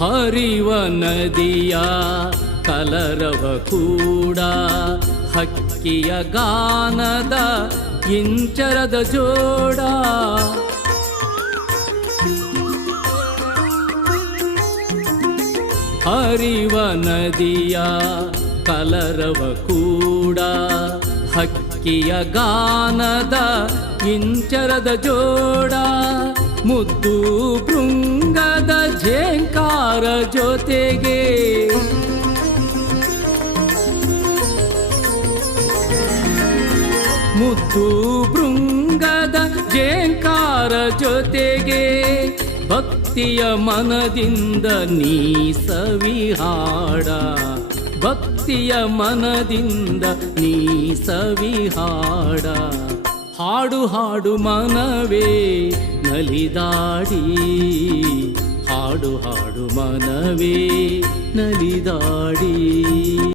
ಹರಿವ ನದಿಯ ಕಲರವ ಕೂಡ ಹಕ್ಕಿಯ ಗಾನದ ಇಂಚರದ ಜೋಡ. ಹರಿವ ನದಿಯ ಕಲರವ ಕೂಡ ಹಕ್ಕಿಯ ಗಾನದ ಇಂಚರದ ಜೋಡ. ಮುದ್ದು ಭೃಂಗದ ಝೇಂಕಾರ ಜೊತೆಗೆ ಮುದ್ದು ಭೃಂಗದ ಝೇಂಕಾರ ಜೊತೆಗೆ ಭಕ್ತಿಯ ಮನದಿಂದ ನೀ ಸವಿಹಾಡ. ಭಕ್ತಿಯ ಮನದಿಂದ ನೀ ಸವಿಹಾಡ. ಹಾಡು ಹಾಡು ಮನವೇ ನಲಿದಾಡಿ. ಹಾಡು ಹಾಡು ಮನವೇ ನಲಿದಾಡಿ.